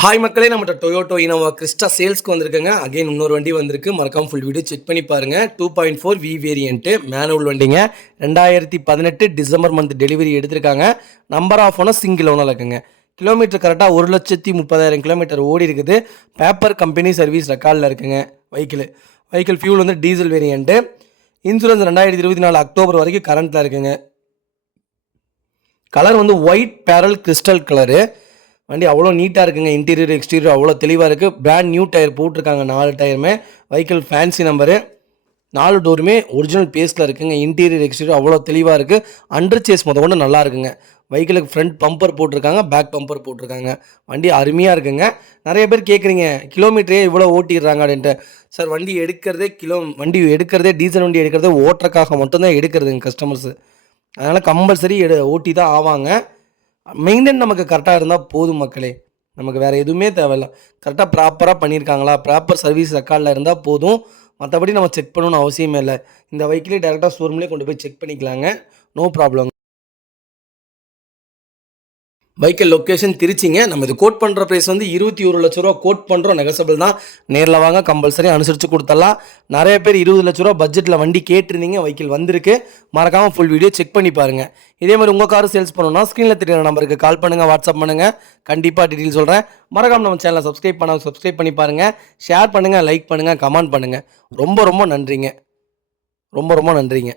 Hi மக்களே, நம்ம Toyota Innova Crysta சேல்ஸ்க்கு வந்திருக்குங்க. அகைன் இன்னொரு வண்டி வந்திருக்கு. மறக்காம ஃபுல் வீடியோ செக் பண்ணி பாருங்க. 2.4 வி வேரியன்ட் மேனுவல் வண்டிங்க. 2018 டிசம்பர் மந்த் டெலிவரி எடுத்திருக்காங்க. Number of owner single owner இருக்குங்க. கிலோமீட்டர் கரெக்டாக 1,30,000 கிலோமீட்டர் ஓடி இருக்குது. பேப்பர் கம்பெனி சர்வீஸ் ரெக்கார்டில் இருக்குங்க. வெஹிக்கிள் ஃபியூல் வந்து டீசல் வேரியன்ட்டு. இன்சூரன்ஸ் 2024 அக்டோபர் வரைக்கும் கரண்ட்டில் இருக்குங்க. கலர் வந்து ஒயிட் பேரல் கிறிஸ்டல் கலரு. வண்டி அவ்வளோ நீட்டாக இருக்குங்க. இன்டீரியர் எக்ஸ்டீரியர் அவ்வளோ தெளிவாக இருக்குது. பிராண்ட் நியூ டயர் போட்டிருக்காங்க. 4 டயருமே வெஹிக்கிள் ஃபேன்சி நம்பரு. 4 டோருமே ஒரிஜினல் பேஸில் இருக்குங்க. இன்டீரியர் எக்ஸ்டீரியர் அவ்வளோ தெளிவாக இருக்குது. அண்டர் சேஸ் கொண்டு நல்லா இருக்குங்க. வெஹிக்கிளுக்கு ஃப்ரண்ட் பம்பர் போட்டிருக்காங்க, பேக் பம்பர் போட்டிருக்காங்க. வண்டி அருமையாக இருக்குங்க. நிறைய பேர் கேட்குறீங்க கிலோமீட்டரே இவ்வளோ ஓட்டிடுறாங்க அப்படின்ட்டு. சார் வண்டி எடுக்கிறதே டீசல் வண்டி எடுக்கிறதே ஓட்டுறக்காக மட்டும்தான் எடுக்கிறதுங்க கஸ்டமர்ஸு. அதனால் கம்பல்சரி ஓட்டி தான் ஆவாங்க. மெயின்டைன் நமக்கு கரெக்டாக இருந்தால் போதும் மக்களே. நமக்கு வேறு எதுவுமே தேவையில்ல. கரெக்டாக ப்ராப்பராக பண்ணியிருக்காங்களா, ப்ராப்பர் சர்வீஸ் ரெக்கார்டில் இருந்தால் போதும். மற்றபடி நம்ம செக் பண்ணணும்னு அவசியமே இல்லை. இந்த வெஹிக்கிளே டேரெக்டாக ஷோரூம்லேயே கொண்டு போய் செக் பண்ணிக்கலாங்க. No problem. வெஹிக்கிள் லொக்கேஷன் திருச்சிங்க. நம்ம இது கோட் பண்ணுற ப்ரைஸ் வந்து 21 லட்ச ரூபா கோட் பண்ணுறோம். நெகசபிள் தான். நேரில் வாங்க, கம்பல்சரி அனுசரித்து கொடுத்துடலாம். நிறைய பேர் 20 லட்ச ரூபா பட்ஜெட்டில் வண்டி கேட்டிருந்தீங்க. வெஹிக்கிள் வந்திருக்கு. மறக்காமல் ஃபுல் வீடியோ செக் பண்ணி பாருங்கள். இதே மாதிரி உங்கள் காரும் சேல்ஸ் பண்ணணும்னா ஸ்க்ரீனில் தெரியுற நம்பருக்கு கால் பண்ணுங்கள், வாட்ஸ்அப் பண்ணுங்கள். கண்டிப்பாக டீட்டெயில் சொல்கிறேன். மறக்காமல் நம்ம சேனலை சப்ஸ்கிரைப் பண்ணி பாருங்கள். ஷேர் பண்ணுங்கள், லைக் பண்ணுங்கள், கமெண்ட் பண்ணுங்கள். ரொம்ப நன்றிங்க. ரொம்ப நன்றிங்க.